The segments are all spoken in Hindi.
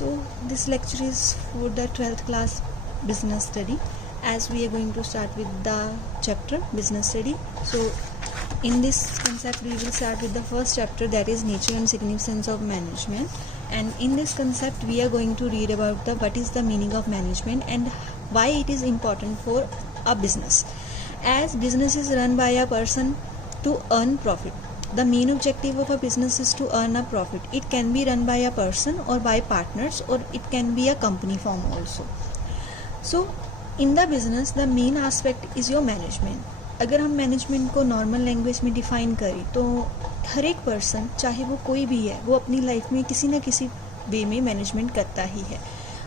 So this lecture is for the 12th class business study, as we are going to start with the chapter business study. So in this concept we will start with the first chapter, that is nature and significance of management. And in this concept we are going to read about the what is the meaning of management and why it is important for a business. As business is run by a person to earn profit. The main objective of a business is to earn a profit. It can be run by a person or by partners, or it can be a company form also. So in the business the main aspect is your management. अगर हम मैनेजमेंट को नॉर्मल लैंग्वेज में डिफ़ाइन करें तो हर एक पर्सन, चाहे वो कोई भी है, वो अपनी लाइफ में किसी न किसी वे में मैनेजमेंट करता ही है.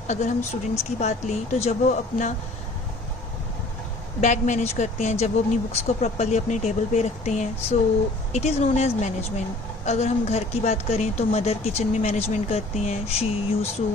अगर हम स्टूडेंट्स की बात लें तो जब वो अपना बैग मैनेज करते हैं, जब वो अपनी बुक्स को प्रॉपरली अपने टेबल पे रखते हैं, so it is known as management. अगर हम घर की बात करें तो मदर किचन में मैनेजमेंट करती हैं. She use to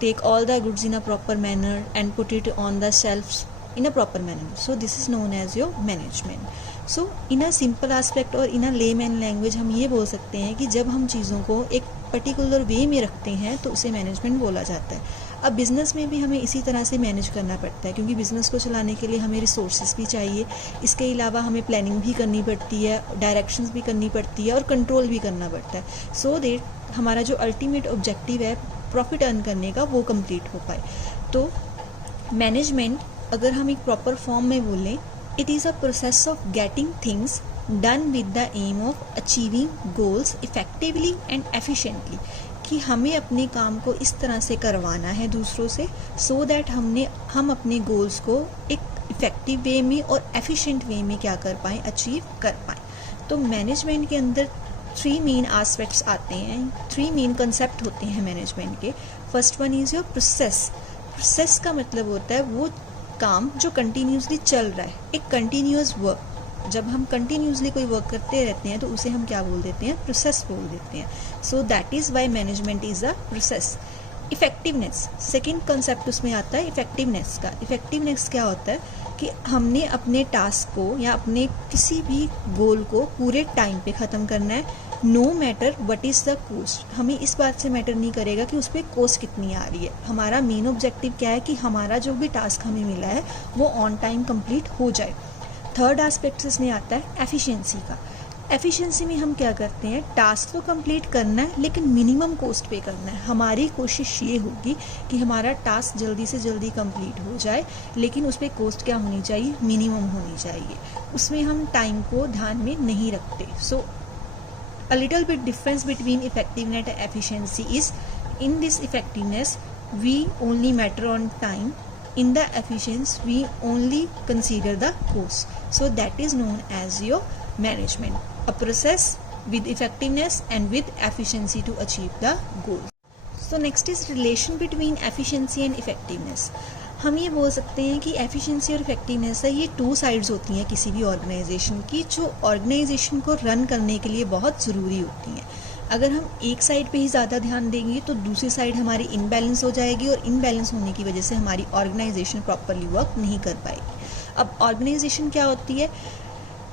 take all the goods in a proper manner and put it on the shelfs in a proper manner. So this is known as your management. So in a simple aspect और in a layman language हम ये बोल सकते हैं कि जब हम चीज़ों को एक पर्टिकुलर वे में रखते हैं तो उसे मैनेजमेंट बोला जाता है. अब बिज़नेस में भी हमें इसी तरह से मैनेज करना पड़ता है, क्योंकि बिज़नेस को चलाने के लिए हमें रिसोर्सेज भी चाहिए. इसके अलावा हमें प्लानिंग भी करनी पड़ती है, डायरेक्शंस भी करनी पड़ती है और कंट्रोल भी करना पड़ता है, सो दैट हमारा जो अल्टीमेट ऑब्जेक्टिव है प्रॉफिट अर्न करने का वो कंप्लीट हो पाए. तो मैनेजमेंट अगर हम एक प्रॉपर फॉर्म में बोलें, it is a process of getting things done with the aim of achieving goals effectively and efficiently. कि हमें अपने काम को इस तरह से करवाना है दूसरों से, सो दैट हम अपने गोल्स को एक इफेक्टिव वे में और एफिशिएंट वे में क्या कर पाएँ, अचीव कर पाएँ. तो मैनेजमेंट के अंदर 3 मेन एस्पेक्ट्स आते हैं, 3 मेन कंसेप्ट होते हैं मैनेजमेंट के. First one is your process. Process का मतलब होता है वो काम जो कंटिन्यूसली चल रहा है, एक कंटिन्यूस वर्क. जब हम कंटिन्यूसली कोई वर्क करते रहते हैं तो उसे हम क्या बोल देते हैं, प्रोसेस बोल देते हैं. So that is why management is a process. Effectiveness second concept उसमें आता है इफेक्टिवनेस का. इफेक्टिवनेस क्या होता है कि हमने अपने टास्क को या अपने किसी भी गोल को पूरे टाइम पे ख़त्म करना है, no matter what is the cost. हमें इस बात से मैटर नहीं करेगा कि उस पर कोस्ट कितनी आ रही है. हमारा मेन ऑब्जेक्टिव क्या है कि हमारा जो भी टास्क हमें मिला है वो ऑन टाइम कंप्लीट हो जाए. थर्ड एस्पेक्ट इसमें आता है एफिशिएंसी का. एफिशिएंसी में हम क्या करते हैं, टास्क तो कंप्लीट करना है लेकिन मिनिमम कॉस्ट पे करना है. हमारी कोशिश ये होगी कि हमारा टास्क जल्दी से जल्दी कंप्लीट हो जाए, लेकिन उस पर कॉस्ट क्या होनी चाहिए, मिनिमम होनी चाहिए. उसमें हम टाइम को ध्यान में नहीं रखते. सो a little bit difference between effectiveness and efficiency is, in this effectiveness we only matter on time, in the efficiency we only consider the cost. So that is known as your management, a process with effectiveness and with efficiency to achieve the goal. So next is relation between efficiency and effectiveness. हम ये बोल सकते हैं कि एफिशिएंसी और इफेक्टिवनेस है, ये 2 साइड्स होती हैं किसी भी ऑर्गेनाइजेशन की, जो ऑर्गेनाइजेशन को रन करने के लिए बहुत ज़रूरी होती हैं. अगर हम एक साइड पे ही ज़्यादा ध्यान देंगे तो दूसरी साइड हमारी इनबैलेंस हो जाएगी, और इनबैलेंस होने की वजह से हमारी ऑर्गेनाइजेशन प्रॉपरली वर्क नहीं कर पाएगी. अब ऑर्गेनाइजेशन क्या होती है,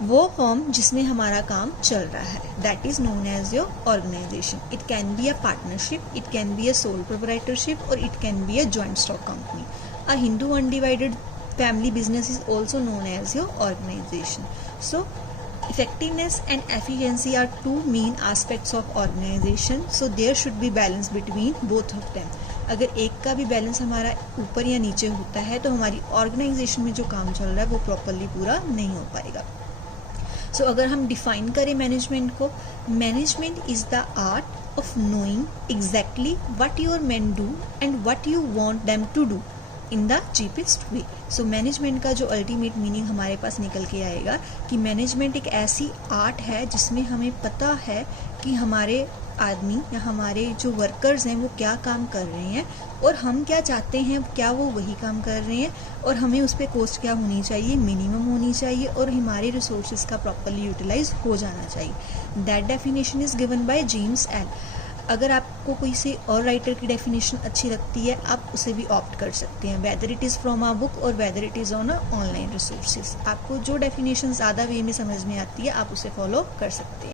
वो फॉर्म जिसमें हमारा काम चल रहा है, that is known as your organisation. It can be a partnership, it can be a sole proprietorship, or it can be a joint stock company. A Hindu undivided family business is also known as your organization. So effectiveness and efficiency are 2 main aspects of organization. So there should be balance between both of them. अगर एक का भी बैलेंस हमारा ऊपर या नीचे होता है तो हमारी ऑर्गेनाइजेशन में जो काम चल रहा है वो प्रॉपरली पूरा नहीं हो पाएगा. सो अगर हम डिफाइन करें मैनेजमेंट को, management is the art of knowing exactly what your man do and what you want them to do in the cheapest way. So management का जो अल्टीमेट मीनिंग हमारे पास निकल के आएगा कि मैनेजमेंट एक ऐसी आर्ट है जिसमें हमें पता है कि हमारे आदमी या हमारे जो वर्कर्स हैं वो क्या काम कर रहे हैं, और हम क्या चाहते हैं, क्या वो वही काम कर रहे हैं, और हमें उस पर कॉस्ट क्या होनी चाहिए, मिनिमम होनी चाहिए, और हमारे रिसोर्सेज का प्रॉपरली यूटिलाइज हो जाना चाहिए. That definition is given by James L. अगर आपको कोई से और राइटर की डेफिनेशन अच्छी लगती है आप उसे भी ऑप्ट कर सकते हैं, whether it is from a book or whether it is on a online resources. आपको जो डेफिनेशन ज़्यादा वे में समझ में आती है आप उसे फॉलो कर सकते हैं.